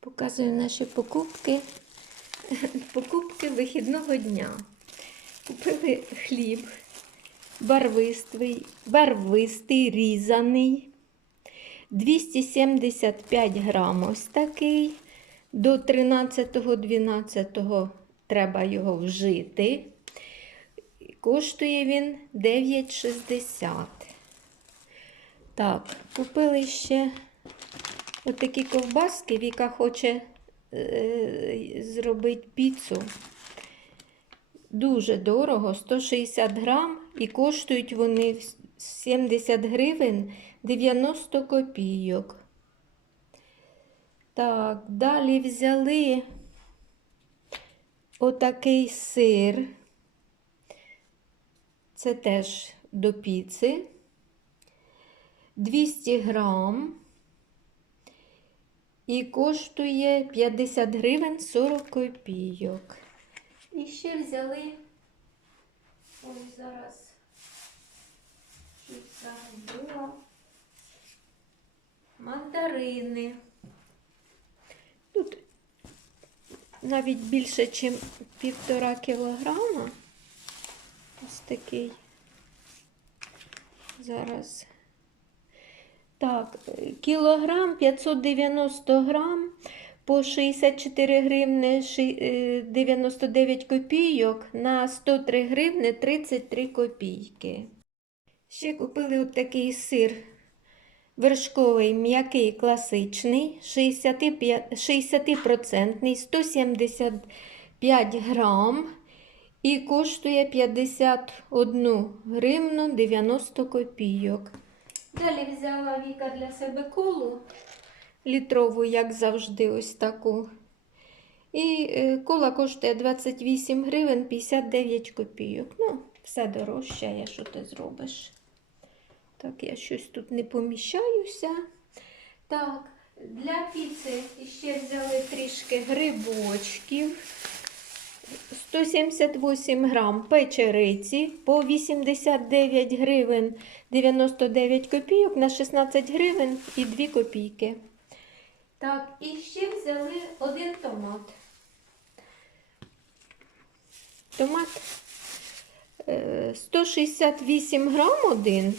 Показую наші покупки. Покупки вихідного дня. Купили хліб барвистий, барвистий, різаний. 275 грам ось такий. До 13.12 треба його вжити. Коштує він 9,60. Так, купили ще отакі ковбаски. Віка хоче е, зробити піцу. Дуже дорого, 160 грам, і коштують вони 70 гривень 90 копійок. Так, далі взяли отакий сир. Це теж до піци. 200 грам. І коштує 50 гривень 40 копійок. І ще взяли. Ось зараз. Щось. Мандарини. Тут навіть більше, ніж півтора кілограма. Ось такий. Зараз. Так, кілограм 590 грам по 64 гривни е, 99 копійок на 103 гривни 33 копійки. Ще купили от такий сир вершковий м'який класичний, 65 60% 175 грам і коштує 51 гривну 90 копійок. Далі взяла Віка для себе колу літрову, як завжди, ось таку. І е, кола коштує 28 гривень 59 копійок. Ну, все дорожчає, що ти зробиш. Так, я щось тут не поміщаюся. Так, для піци ще взяли трішки грибочків. 178 грам печериці по 89 гривень 99 копійок на 16 гривень і 2 копійки. Так, і ще взяли один томат. Томат е, 168 грам один,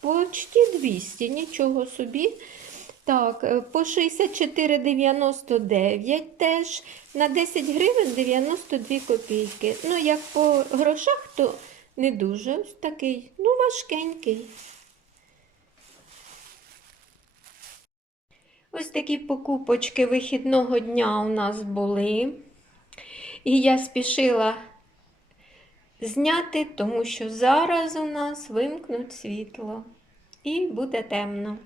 почти 200, нічого собі. Так, е, по 64,99 теж на 10 гривень 92 копійки. Ну, як по грошах, то не дуже такий, ну, важкенький. Ось такі покупочки вихідного дня у нас були. І я спішила зняти, тому що зараз у нас вимкнуть світло і буде темно.